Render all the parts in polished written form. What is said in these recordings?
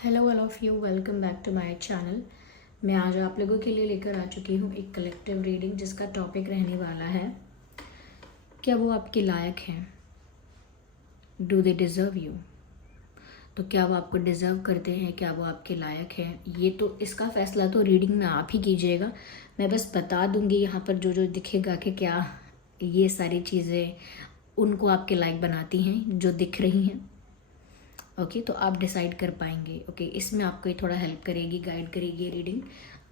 Hello all of you, welcome back to my channel. मैं आज आप लोगों के लिए लेकर आ चुकी हूँ एक कलेक्टिव रीडिंग जिसका टॉपिक रहने वाला है, क्या वो आपके लायक हैं? Do they deserve you? तो क्या वो आपको डिज़र्व करते हैं? क्या वो आपके लायक हैं? ये तो इसका फ़ैसला तो रीडिंग में आप ही कीजिएगा। मैं बस बता दूँगी यहाँ पर जो जो दिखेगा कि क्या ये सारी चीज़ें उनको आपके लायक बनाती हैं जो दिख रही हैं। ओके, तो आप डिसाइड कर पाएंगे। ओके, इसमें आपको ये थोड़ा हेल्प करेगी, गाइड करेगी ये रीडिंग।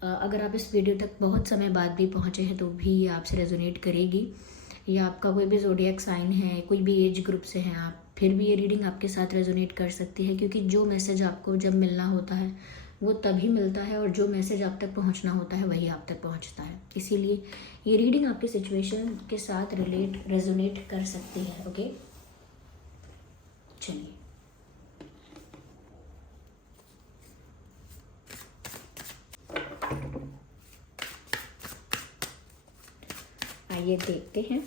अगर आप इस वीडियो तक बहुत समय बाद भी पहुँचे हैं तो भी ये आपसे रेजोनेट करेगी, या आपका कोई भी ज़ोडिएक साइन है, कोई भी एज ग्रुप से हैं आप, फिर भी ये रीडिंग आपके साथ रेजोनेट कर सकती है, क्योंकि जो मैसेज आपको जब मिलना होता है वो तभी मिलता है, और जो मैसेज आप तक पहुंचना होता है वही आप तक पहुंचता है। इसीलिए ये रीडिंग आपकी सिचुएशन के साथ रेजोनेट कर सकती है। ओके, चलिए आइए देखते हैं।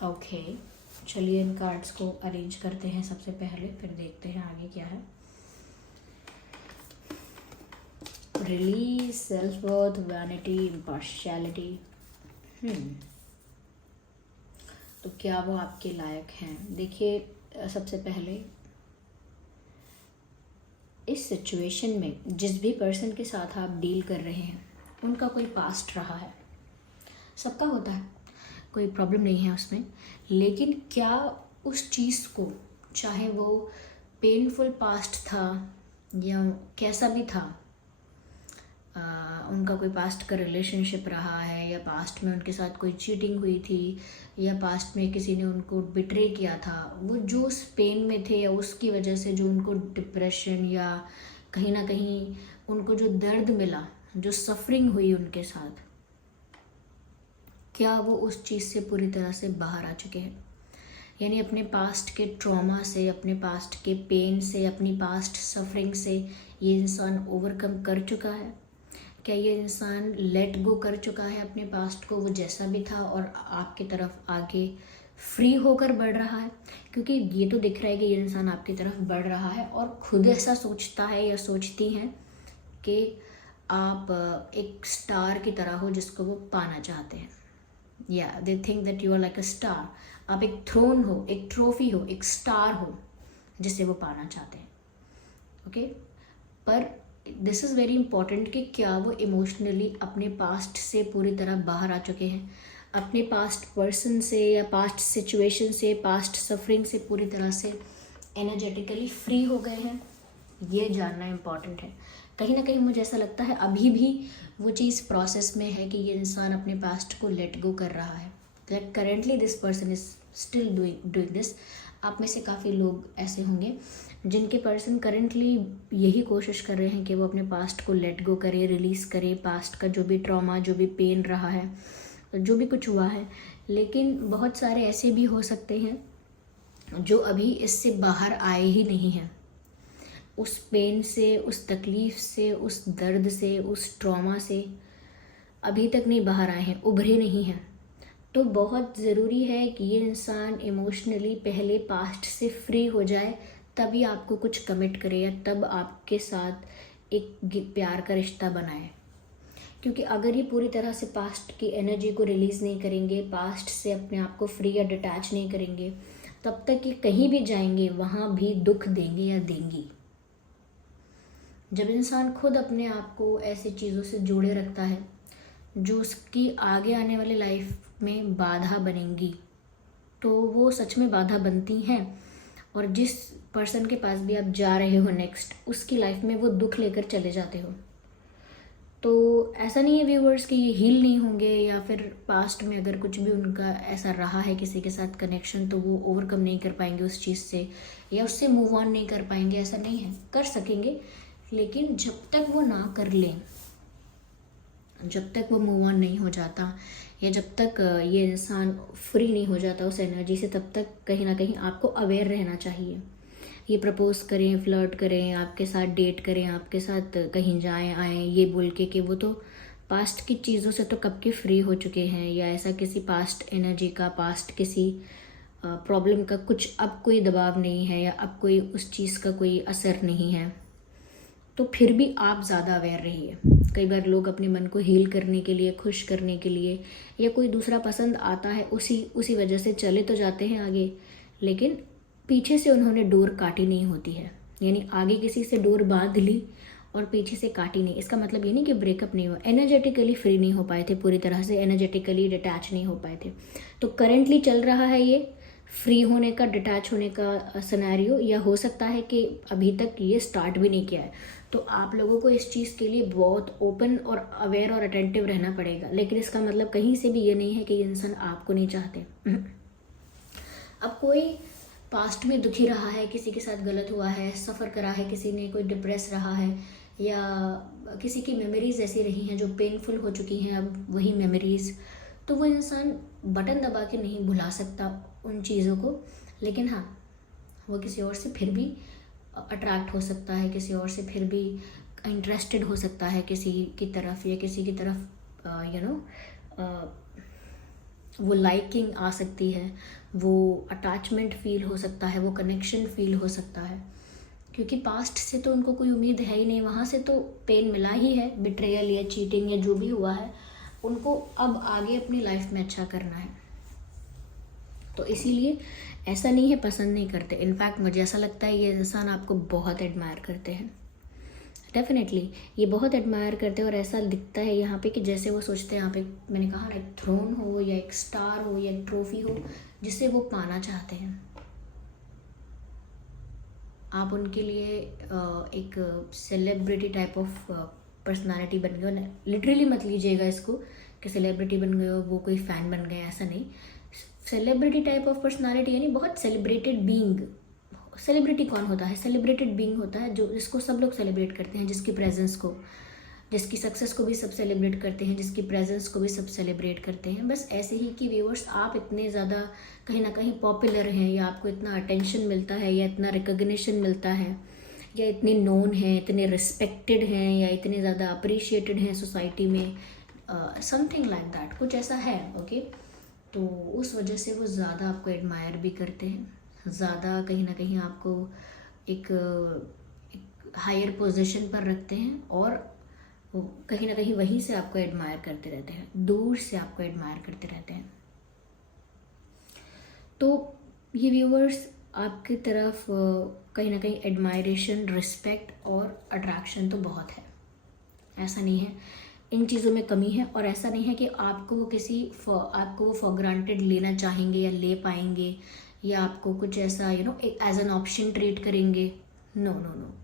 ओके, चलिए इन कार्ड्स को अरेंज करते हैं सबसे पहले, फिर देखते हैं आगे क्या है। Release, self worth, vanity, impartiality. तो क्या वो आपके लायक हैं? देखिए, सबसे पहले इस सिचुएशन में जिस भी पर्सन के साथ आप डील कर रहे हैं उनका कोई पास्ट रहा है। सबका होता है, कोई प्रॉब्लम नहीं है उसमें। लेकिन क्या उस चीज़ को, चाहे वो पेनफुल पास्ट था या कैसा भी था, उनका कोई पास्ट का रिलेशनशिप रहा है, या पास्ट में उनके साथ कोई चीटिंग हुई थी, या पास्ट में किसी ने उनको बिट्रे किया था, वो जो उस पेन में थे या उसकी वजह से जो उनको डिप्रेशन या कहीं ना कहीं उनको जो दर्द मिला, जो सफरिंग हुई उनके साथ, क्या वो उस चीज़ से पूरी तरह से बाहर आ चुके हैं? यानी अपने पास्ट के ट्रॉमा से, अपने पास्ट के पेन से, अपनी पास्ट सफरिंग से ये इंसान ओवरकम कर चुका है? क्या ये इंसान लेट गो कर चुका है अपने पास्ट को, वो जैसा भी था, और आपकी तरफ आगे फ्री होकर बढ़ रहा है? क्योंकि ये तो दिख रहा है कि ये इंसान आपकी तरफ बढ़ रहा है और खुद ऐसा सोचता है या सोचती हैं कि आप एक स्टार की तरह हो जिसको वो पाना चाहते हैं। या they think that you are like a star. आप एक थ्रोन हो, एक ट्रॉफी हो, एक स्टार हो जिसे वो पाना चाहते हैं। ओके, पर दिस इज़ वेरी इंपॉर्टेंट कि क्या वो इमोशनली अपने पास्ट से पूरी तरह बाहर आ चुके हैं, अपने पास्ट पर्सन से या पास्ट सिचुएशन से, पास्ट सफरिंग से पूरी तरह से एनर्जेटिकली फ्री हो गए हैं। ये जानना इम्पॉर्टेंट है। कहीं ना कहीं मुझे ऐसा लगता है अभी भी वो चीज़ प्रोसेस में है कि ये इंसान अपने पास्ट को लेट गो कर रहा है। Like currently this person is still doing this. आप में से काफ़ी लोग ऐसे होंगे जिनके पर्सन करेंटली यही कोशिश कर रहे हैं कि वो अपने पास्ट को लेट गो करे, रिलीज़ करे, पास्ट का जो भी ट्रॉमा, जो भी पेन रहा है, जो भी कुछ हुआ है। लेकिन बहुत सारे ऐसे भी हो सकते हैं जो अभी इससे बाहर आए ही नहीं हैं, उस पेन से, उस तकलीफ़ से, उस दर्द से, उस ट्रॉमा से अभी तक नहीं बाहर आए हैं, उभरे नहीं हैं। तो बहुत ज़रूरी है कि ये इंसान इमोशनली पहले पास्ट से फ्री हो जाए, तभी आपको कुछ कमिट करे या तब आपके साथ एक प्यार का रिश्ता बनाए। क्योंकि अगर ये पूरी तरह से पास्ट की एनर्जी को रिलीज़ नहीं करेंगे, पास्ट से अपने आप को फ्री या डिटैच नहीं करेंगे, तब तक ये कहीं भी जाएंगे वहाँ भी दुख देंगे या देंगी। जब इंसान खुद अपने आप को ऐसी चीज़ों से जोड़े रखता है जो उसकी आगे आने वाली लाइफ में बाधा बनेंगी, तो वो सच में बाधा बनती हैं, और जिस पर्सन के पास भी आप जा रहे हो नेक्स्ट, उसकी लाइफ में वो दुख लेकर चले जाते हो। तो ऐसा नहीं है व्यूवर्स कि ये हील नहीं होंगे, या फिर पास्ट में अगर कुछ भी उनका ऐसा रहा है किसी के साथ कनेक्शन, तो वो ओवरकम नहीं कर पाएंगे उस चीज़ से, या उससे मूव ऑन नहीं कर पाएंगे। ऐसा नहीं है, कर सकेंगे, लेकिन जब तक वो ना कर लें, जब तक वो मूव ऑन नहीं हो जाता, या जब तक ये इंसान फ्री नहीं हो जाता उस एनर्जी से, तब तक कहीं ना कहीं आपको अवेयर रहना चाहिए। ये प्रपोज करें, फ्लर्ट करें, आपके साथ डेट करें, आपके साथ कहीं जाएं आएँ, ये बोल के कि वो तो पास्ट की चीज़ों से तो कब के फ्री हो चुके हैं, या ऐसा किसी पास्ट एनर्जी का, पास्ट किसी प्रॉब्लम का कुछ अब कोई दबाव नहीं है, या अब कोई उस चीज़ का कोई असर नहीं है, तो फिर भी आप ज़्यादा अवेयर रहिए। कई बार लोग अपने मन को हील करने के लिए, खुश करने के लिए, या कोई दूसरा पसंद आता है, उसी वजह से चले तो जाते हैं आगे, लेकिन पीछे से उन्होंने डोर काटी नहीं होती है। यानी आगे किसी से डोर बांध ली और पीछे से काटी नहीं। इसका मतलब ये नहीं कि ब्रेकअप नहीं हुआ, एनर्जेटिकली फ्री नहीं हो पाए थे पूरी तरह से, एनर्जेटिकली डिटैच नहीं हो पाए थे। तो करेंटली चल रहा है ये फ्री होने का, डिटैच होने का सिनेरियो, या हो सकता है कि अभी तक ये स्टार्ट भी नहीं किया है। तो आप लोगों को इस चीज़ के लिए बहुत ओपन और अवेयर और अटेंटिव रहना पड़ेगा। लेकिन इसका मतलब कहीं से भी ये नहीं है कि ये इंसान आपको नहीं चाहते। अब कोई पास्ट में दुखी रहा है, किसी के साथ गलत हुआ है, सफ़र करा है किसी ने, कोई डिप्रेस रहा है, या किसी की मेमोरीज ऐसी रही हैं जो पेनफुल हो चुकी हैं, अब वही मेमोरीज, तो वो इंसान बटन दबा के नहीं भुला सकता उन चीज़ों को। लेकिन हाँ, वो किसी और से फिर भी अट्रैक्ट हो सकता है, किसी और से फिर भी इंटरेस्टेड हो सकता है किसी की तरफ, या किसी की तरफ वो लाइकिंग आ सकती है, वो अटैचमेंट फील हो सकता है, वो कनेक्शन फील हो सकता है। क्योंकि पास्ट से तो उनको कोई उम्मीद है ही नहीं, वहाँ से तो पेन मिला ही है, बिट्रेयल या चीटिंग या जो भी हुआ है, उनको अब आगे अपनी लाइफ में अच्छा करना है। तो इसीलिए ऐसा नहीं है पसंद नहीं करते, इनफैक्ट मुझे ऐसा लगता है ये इंसान आपको बहुत एडमायर करते हैं। डेफिनेटली ये बहुत एडमायर करते हैं, और ऐसा दिखता है यहाँ पे कि जैसे वो सोचते हैं यहाँ पे, मैंने कहा ना, एक थ्रोन हो या एक स्टार हो या एक ट्रॉफी हो जिसे वो पाना चाहते हैं। आप उनके लिए एक सेलिब्रिटी टाइप ऑफ पर्सनालिटी बन गए हो। लिटरली मत लीजिएगा इसको कि सेलिब्रिटी बन गए हो, वो कोई फ़ैन बन गए, ऐसा नहीं। सेलिब्रिटी टाइप ऑफ पर्सनालिटी यानी बहुत सेलिब्रेटेड बीइंग। सेलिब्रिटी कौन होता है? सेलिब्रेटेड बीइंग होता है जो जिसको सब लोग सेलिब्रेट करते हैं, जिसकी प्रेजेंस को, जिसकी सक्सेस को भी सब सेलिब्रेट करते हैं, जिसकी प्रेजेंस को भी सब सेलिब्रेट करते हैं। बस ऐसे ही कि व्यूअर्स, आप इतने ज़्यादा कहीं ना कहीं पॉपुलर हैं, या आपको इतना अटेंशन मिलता है, या इतना रिकग्निशन मिलता है, या इतने नोन हैं, इतने रिस्पेक्टेड हैं, या इतने ज़्यादा अप्रिशिएटेड हैं सोसाइटी में, समथिंग लाइक दैट, कुछ ऐसा है। ओके, तो उस वजह से वो ज़्यादा आपको एडमायर भी करते हैं, ज़्यादा कहीं ना कहीं आपको एक हायर पोजीशन पर रखते हैं, और वो कहीं ना कहीं वहीं से आपको एडमायर करते रहते हैं, दूर से आपको एडमायर करते रहते हैं। तो ये व्यूअर्स आपकी तरफ कहीं ना कहीं एडमायरेशन, रिस्पेक्ट और अट्रैक्शन तो बहुत है, ऐसा नहीं है। इन चीज़ों में कमी है, और ऐसा नहीं है कि आपको वो फॉर ग्रांटेड लेना चाहेंगे या ले पाएंगे, या आपको कुछ ऐसा एज एन ऑप्शन ट्रीट करेंगे। No no no,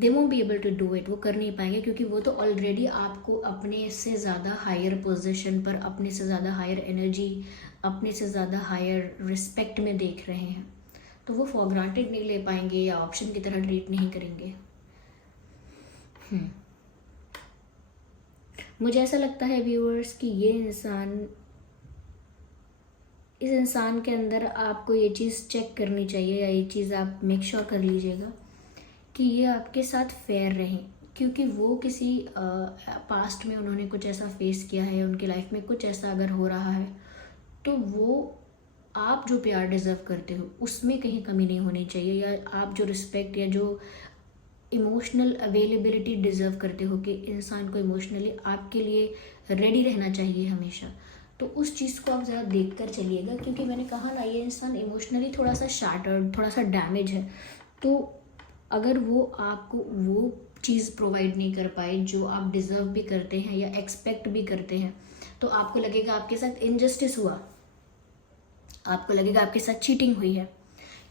they won't be able to do it. वो कर नहीं पाएंगे, क्योंकि वो तो ऑलरेडी आपको अपने से ज़्यादा हायर पोजीशन पर, अपने से ज़्यादा हायर एनर्जी, अपने से ज़्यादा हायर रिस्पेक्ट में देख रहे हैं। तो वो फॉर ग्रांटेड नहीं ले पाएंगे, या ऑप्शन की तरह ट्रीट नहीं करेंगे। मुझे ऐसा लगता है व्यूअर्स कि इस इंसान के अंदर आपको ये चीज़ चेक करनी चाहिए, या ये चीज़ आप मेक श्योर कर लीजिएगा कि ये आपके साथ फेयर रहें। क्योंकि वो किसी पास्ट में उन्होंने कुछ ऐसा फेस किया है, उनकी लाइफ में कुछ ऐसा अगर हो रहा है, तो वो आप जो प्यार डिज़र्व करते हो उसमें कहीं कमी नहीं होनी चाहिए, या आप जो रिस्पेक्ट या जो इमोशनल अवेलेबिलिटी डिज़र्व करते हो कि इंसान को इमोशनली आपके लिए रेडी रहना चाहिए हमेशा, तो उस चीज़ को आप ज़रा देख कर चलिएगा। क्योंकि मैंने कहा ना, ये इंसान इमोशनली थोड़ा सा शैटर्ड, थोड़ा सा डैमेज है। तो अगर वो आपको वो चीज़ प्रोवाइड नहीं कर पाए जो आप डिज़र्व भी करते हैं या एक्सपेक्ट भी करते हैं, तो आपको लगेगा आपके साथ इनजस्टिस हुआ, आपको लगेगा आपके साथ चीटिंग हुई है।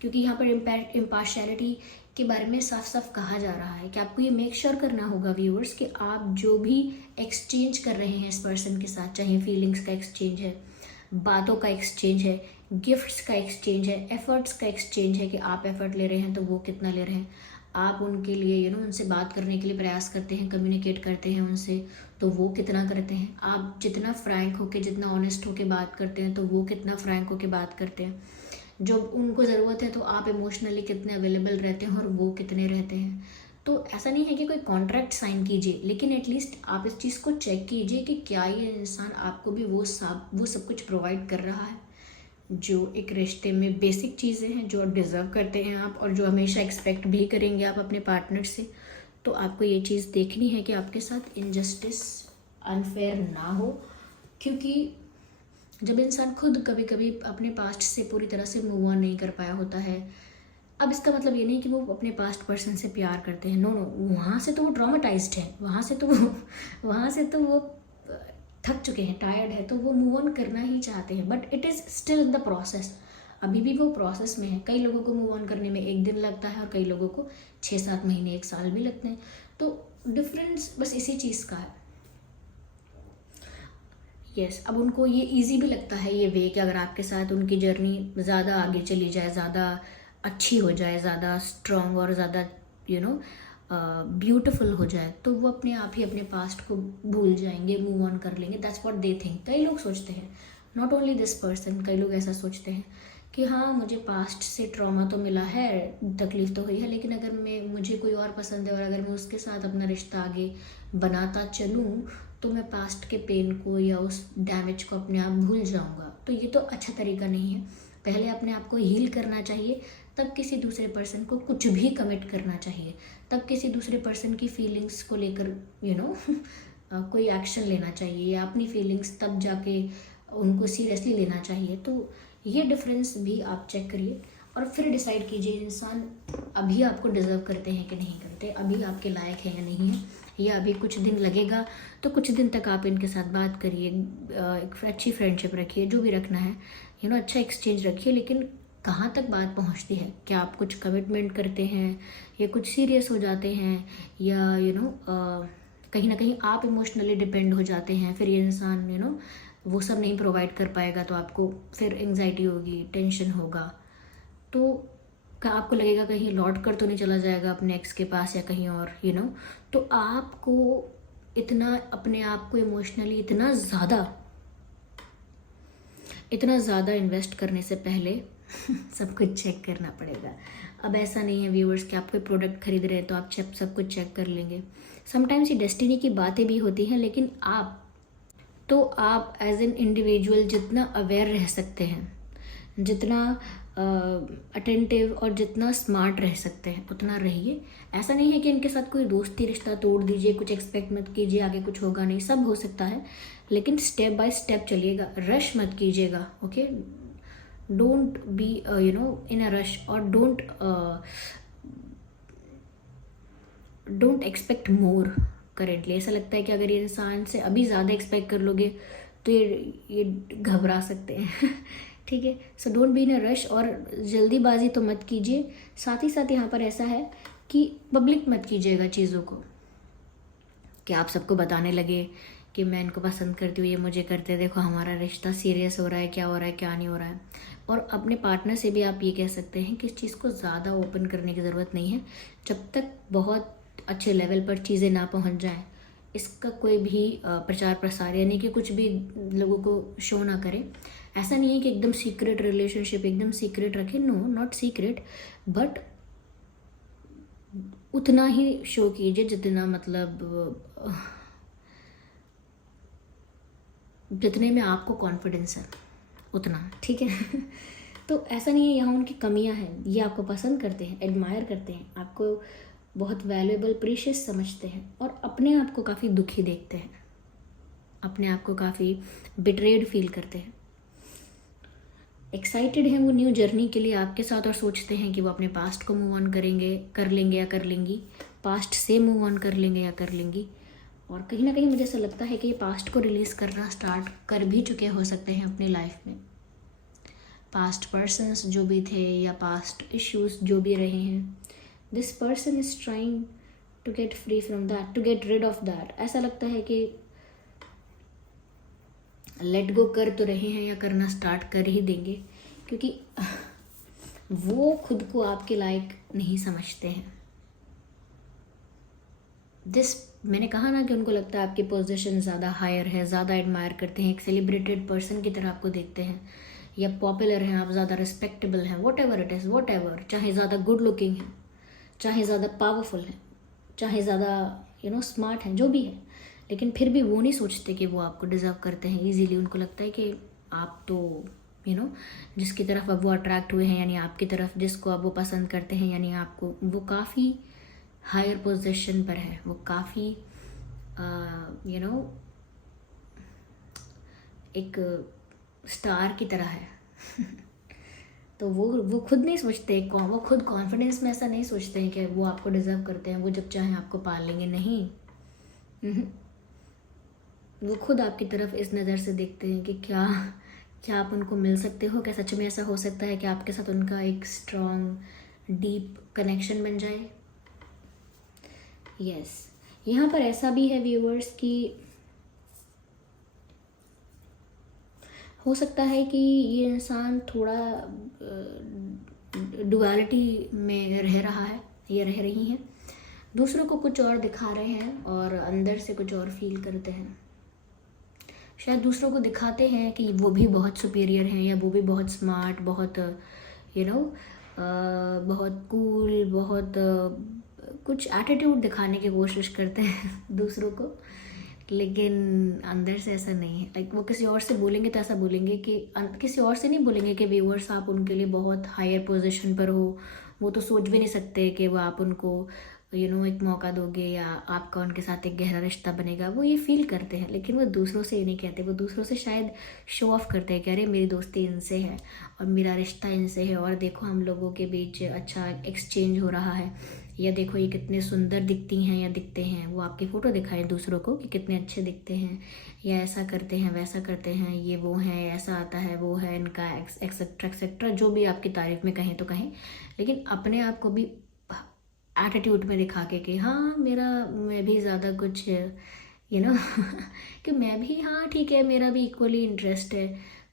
क्योंकि यहाँ पर इम्पार्शियलिटी के बारे में साफ साफ कहा जा रहा है कि आपको ये मेक श्योर करना होगा व्यूअर्स कि आप जो भी एक्सचेंज कर रहे हैं इस पर्सन के साथ, चाहे फीलिंग्स का एक्सचेंज है, बातों का एक्सचेंज है, गिफ्ट्स का एक्सचेंज है, एफर्ट्स का एक्सचेंज है कि आप एफर्ट ले रहे हैं तो वो कितना ले रहे हैं, आप उनके लिए उनसे बात करने के लिए प्रयास करते हैं, कम्युनिकेट करते हैं उनसे, तो वो कितना करते हैं। आप जितना फ्रैंक होके, जितना ऑनेस्ट होके बात करते हैं, तो वो कितना फ्रैंक होके बात करते हैं। जब उनको ज़रूरत है तो आप इमोशनली कितने अवेलेबल रहते हैं और वो कितने रहते हैं। तो ऐसा नहीं है कि कोई कॉन्ट्रैक्ट साइन कीजिए, लेकिन एटलीस्ट आप इस चीज़ को चेक कीजिए कि क्या ये इंसान आपको भी वो सब कुछ प्रोवाइड कर रहा है जो एक रिश्ते में बेसिक चीज़ें हैं, जो डिज़र्व करते हैं आप, और जो हमेशा एक्सपेक्ट भी करेंगे आप अपने पार्टनर से। तो आपको ये चीज़ देखनी है कि आपके साथ इनजस्टिस, अनफेयर ना हो, क्योंकि जब इंसान खुद कभी कभी अपने पास्ट से पूरी तरह से मूव ऑन नहीं कर पाया होता है, अब इसका मतलब ये नहीं कि वो अपने पास्ट पर्सन से प्यार करते हैं, नो नो, वहाँ से तो वो ट्रॉमेटाइज्ड है, वहाँ से तो वो थक चुके हैं, टायर्ड है, तो वो मूव ऑन करना ही चाहते हैं, but it is still in the process. अभी भी वो प्रोसेस में है। कई लोगों को मूव ऑन करने में 1 दिन लगता है और कई लोगों को 6-7 महीने, 1 साल भी लगते हैं। तो डिफरेंस बस इसी चीज़ का है। यस, अब उनको ये इजी भी लगता है ये वे कि अगर आपके साथ उनकी जर्नी ज़्यादा आगे चली जाए, ज़्यादा अच्छी हो जाए, ज़्यादा स्ट्रॉन्ग और ज़्यादा ब्यूटीफुल हो जाए, तो वो अपने आप ही अपने पास्ट को भूल जाएंगे, मूव ऑन कर लेंगे। That's what they think. कई लोग सोचते हैं, नॉट ओनली दिस पर्सन, कई लोग ऐसा सोचते हैं कि हाँ, मुझे पास्ट से ट्रॉमा तो मिला है, तकलीफ़ तो हुई है, लेकिन अगर मुझे कोई और पसंद है और अगर मैं उसके साथ अपना रिश्ता आगे बनाता चलूँ तो मैं पास्ट के पेन को या उस डैमेज को अपने आप भूल जाऊँगा। तो ये तो अच्छा तरीका नहीं है। पहले अपने आप को हील करना चाहिए, तब किसी दूसरे पर्सन को कुछ भी कमिट करना चाहिए, तब किसी दूसरे पर्सन की फीलिंग्स को लेकर कोई एक्शन लेना चाहिए, या अपनी फीलिंग्स तब जाके उनको सीरियसली लेना चाहिए। तो ये डिफरेंस भी आप चेक करिए और फिर डिसाइड कीजिए इंसान अभी आपको डिज़र्व करते हैं कि नहीं करते, अभी आपके लायक है या नहीं है, या अभी कुछ दिन लगेगा। तो कुछ दिन तक आप इनके साथ बात करिए, एक अच्छी फ्रेंडशिप रखिए, जो भी रखना है, अच्छा एक्सचेंज रखिए, लेकिन कहाँ तक बात पहुँचती है, क्या आप कुछ कमिटमेंट करते हैं या कुछ सीरियस हो जाते हैं, या कहीं ना कहीं आप इमोशनली डिपेंड हो जाते हैं। फिर ये इंसान वो सब नहीं प्रोवाइड कर पाएगा, तो आपको फिर एंग्जाइटी होगी, टेंशन होगा, तो आपको लगेगा कहीं लौट कर तो नहीं चला जाएगा अपने एक्स के पास या कहीं और, तो आपको इतना अपने आप को इमोशनली इतना ज़्यादा इन्वेस्ट करने से पहले सब कुछ चेक करना पड़ेगा। अब ऐसा नहीं है व्यूअर्स कि आप कोई प्रोडक्ट खरीद रहे हैं तो आप सब कुछ चेक कर लेंगे। समटाइम्स ये डेस्टिनी की बातें भी होती हैं, लेकिन आप एज एन इंडिविजुअल जितना अवेयर रह सकते हैं, जितना अटेंटिव और जितना स्मार्ट रह सकते हैं उतना रहिए। ऐसा नहीं है कि इनके साथ कोई दोस्ती रिश्ता तोड़ दीजिए, कुछ एक्सपेक्ट मत कीजिए, आगे कुछ होगा नहीं, सब हो सकता है, लेकिन स्टेप बाय स्टेप चलिएगा, रश मत कीजिएगा। Okay, don't be in a rush, और डोंट एक्सपेक्ट मोर। करेंटली ऐसा लगता है कि अगर ये इंसान से अभी ज़्यादा एक्सपेक्ट कर लोगे तो ये घबरा सकते हैं ठीक है, so don't be in a rush, और जल्दीबाजी तो मत कीजिए। साथ ही साथ यहाँ पर ऐसा है कि पब्लिक मत कीजिएगा चीज़ों को, कि आप सबको बताने लगे कि मैं इनको पसंद करती हूँ, ये मुझे करते हैं, देखो हमारा रिश्ता सीरियस हो रहा है, क्या हो रहा है क्या नहीं हो रहा है। और अपने पार्टनर से भी आप ये कह सकते हैं कि इस चीज़ को ज़्यादा ओपन करने की ज़रूरत नहीं है, जब तक बहुत अच्छे लेवल पर चीज़ें ना पहुँच जाएँ। इसका कोई भी प्रचार प्रसार, यानी कि कुछ भी लोगों को शो ना करें। ऐसा नहीं है कि एकदम सीक्रेट रिलेशनशिप एकदम सीक्रेट रखें, नो, नॉट सीक्रेट, बट उतना ही शो कीजिए जितना जितने में आपको कॉन्फिडेंस है उतना, ठीक है तो ऐसा नहीं है यहाँ उनकी कमियाँ हैं, ये आपको पसंद करते हैं, एडमायर करते हैं, आपको बहुत वैल्यूएबल प्रीशियस समझते हैं, और अपने आप को काफ़ी दुखी देखते हैं, अपने आप को काफ़ी बिट्रेड फील करते हैं। एक्साइटेड हैं वो न्यू जर्नी के लिए आपके साथ, और सोचते हैं कि वो अपने पास्ट को मूव ऑन कर लेंगे या कर लेंगी, पास्ट से मूव ऑन कर लेंगे या कर लेंगी। और कहीं ना कहीं मुझे ऐसा लगता है कि ये पास्ट को रिलीज़ करना स्टार्ट कर भी चुके हो सकते हैं अपनी लाइफ में। पास्ट पर्सन्स जो भी थे या पास्ट इश्यूज जो भी रहे हैं, this person is trying to get free from that, to get rid of that. ऐसा लगता है कि लेट गो कर तो रहे हैं या करना स्टार्ट कर ही देंगे, क्योंकि वो खुद को आपके लायक नहीं समझते हैं। दिस मैंने कहा ना कि उनको लगता है आपकी पोजीशन ज़्यादा हायर है, ज़्यादा एडमायर करते हैं, एक सेलिब्रेटेड पर्सन की तरह आपको देखते हैं, या पॉपुलर हैं आप, ज़्यादा रिस्पेक्टेबल हैं, what ever it is, what ever, चाहे ज़्यादा गुड लुकिंग है, चाहे ज़्यादा पावरफुल है, चाहे ज़्यादा स्मार्ट हैं, जो भी है, लेकिन फिर भी वो नहीं सोचते कि वो आपको डिज़र्व करते हैं इजीली। उनको लगता है कि आप तो जिसकी तरफ अब वो अट्रैक्ट हुए हैं, यानी आपकी तरफ जिसको अब वो पसंद करते हैं, यानी आपको वो काफ़ी हायर पोजीशन पर है, वो काफ़ी एक स्टार की तरह है। तो वो खुद नहीं सोचते, वो खुद कॉन्फिडेंस में ऐसा नहीं सोचते हैं कि वो आपको डिज़र्व करते हैं, वो जब चाहें आपको पाल लेंगे, नहीं। वो खुद आपकी तरफ इस नज़र से देखते हैं कि क्या क्या आप उनको मिल सकते हो, क्या सच में ऐसा हो सकता है कि आपके साथ उनका एक स्ट्रॉन्ग डीप कनेक्शन बन जाए। यस, यहाँ पर ऐसा भी है व्यूअर्स कि हो सकता है कि ये इंसान थोड़ा डुअलिटी में रह रहा है या रह रही हैं, दूसरों को कुछ और दिखा रहे हैं और अंदर से कुछ और फील करते हैं। शायद दूसरों को दिखाते हैं कि वो भी बहुत सुपीरियर हैं, या वो भी बहुत स्मार्ट, बहुत बहुत कूल, बहुत कुछ एटीट्यूड दिखाने की कोशिश करते हैं दूसरों को, लेकिन अंदर से ऐसा नहीं है। लाइक वो किसी और से बोलेंगे तो ऐसा बोलेंगे कि किसी और से नहीं बोलेंगे कि व्यूअर्स आप उनके लिए बहुत हायर पोजीशन पर हो, वो तो सोच भी नहीं सकते कि वो आप उनको एक मौका दोगे या आपका उनके साथ एक गहरा रिश्ता बनेगा। वो ये फील करते हैं, लेकिन वो दूसरों से ये नहीं कहते। वो दूसरों से शायद शो ऑफ करते हैं कि अरे मेरी दोस्ती इनसे है और मेरा रिश्ता इनसे है, और देखो हम लोगों के बीच अच्छा एक्सचेंज हो रहा है, या देखो ये कितने सुंदर दिखती हैं या दिखते हैं। वो आपकी फ़ोटो दिखाएं दूसरों को कि कितने अच्छे दिखते हैं, या ऐसा करते हैं, वैसा करते हैं, ये वो हैं, ऐसा आता है, वो है इनका, एक्सेट्रा एक्सेट्रा, जो भी आपकी तारीफ़ में कहें तो कहें, लेकिन अपने आप को भी एटीट्यूड में दिखा के कि हाँ मैं भी ज़्यादा कुछ कि मैं भी, हाँ ठीक है, मेरा भी इक्वली इंटरेस्ट है,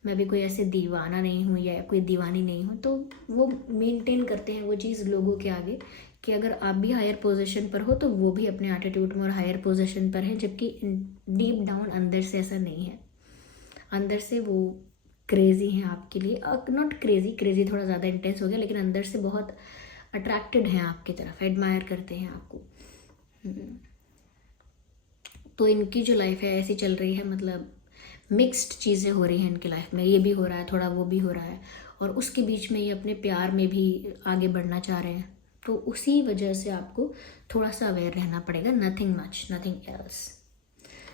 मैं भी कोई ऐसे दीवाना नहीं हूँ या कोई दीवानी नहीं हूँ। तो वो मेंटेन करते हैं वो चीज़ लोगों के आगे कि अगर आप भी हायर पोजीशन पर हो तो वो भी अपने एटीट्यूड में और हायर पोजीशन पर है, जबकि डीप डाउन अंदर से ऐसा नहीं है। अंदर से वो क्रेज़ी हैं आपके लिए, नॉट क्रेज़ी थोड़ा ज़्यादा इंटेंस हो गया, लेकिन अंदर से बहुत अट्रैक्टेड हैं आपकी तरफ, एडमायर करते हैं आपको। तो इनकी जो लाइफ है ऐसी चल रही है, मतलब मिक्स्ड चीज़ें हो रही हैं इनकी लाइफ में, ये भी हो रहा है थोड़ा, वो भी हो रहा है, और उसके बीच में ये अपने प्यार में भी आगे बढ़ना चाह रहे हैं। तो उसी वजह से आपको थोड़ा सा अवेयर रहना पड़ेगा, nothing much, nothing else.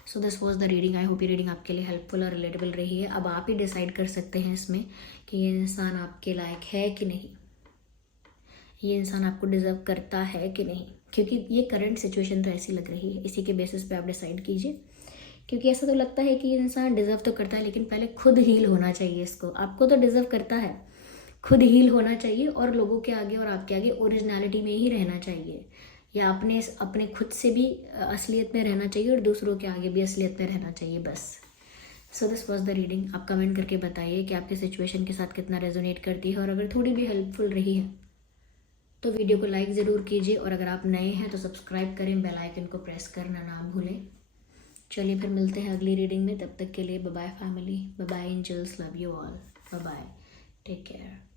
So this was the reading. I hope ये रीडिंग आपके लिए हेल्पफुल और रिलेटेबल रही है। अब आप ही डिसाइड कर सकते हैं इसमें कि ये इंसान आपके लायक है कि नहीं, ये इंसान आपको डिज़र्व करता है कि नहीं, क्योंकि ये करंट सिचुएशन तो ऐसी लग रही है। इसी के बेसिस पे आप डिसाइड कीजिए, क्योंकि ऐसा तो लगता है कि ये इंसान डिज़र्व तो करता है, लेकिन पहले खुद हील होना चाहिए इसको। आपको तो डिज़र्व करता है, खुद हील होना चाहिए और लोगों के आगे और आपके आगे ओरिजिनलिटी में ही रहना चाहिए, या अपने खुद से भी असलियत में रहना चाहिए और दूसरों के आगे भी असलियत में रहना चाहिए, बस। So this was the reading. आप कमेंट करके बताइए कि आपकी सिचुएशन के साथ कितना रेजोनेट करती है, और अगर थोड़ी भी हेल्पफुल रही है तो वीडियो को लाइक ज़रूर कीजिए, और अगर आप नए हैं तो सब्सक्राइब करें, बेल आइकन को प्रेस करना ना भूलें। चलिए फिर मिलते हैं अगली रीडिंग में, तब तक के लिए bye bye family, bye bye angels, love you all, bye bye, take care.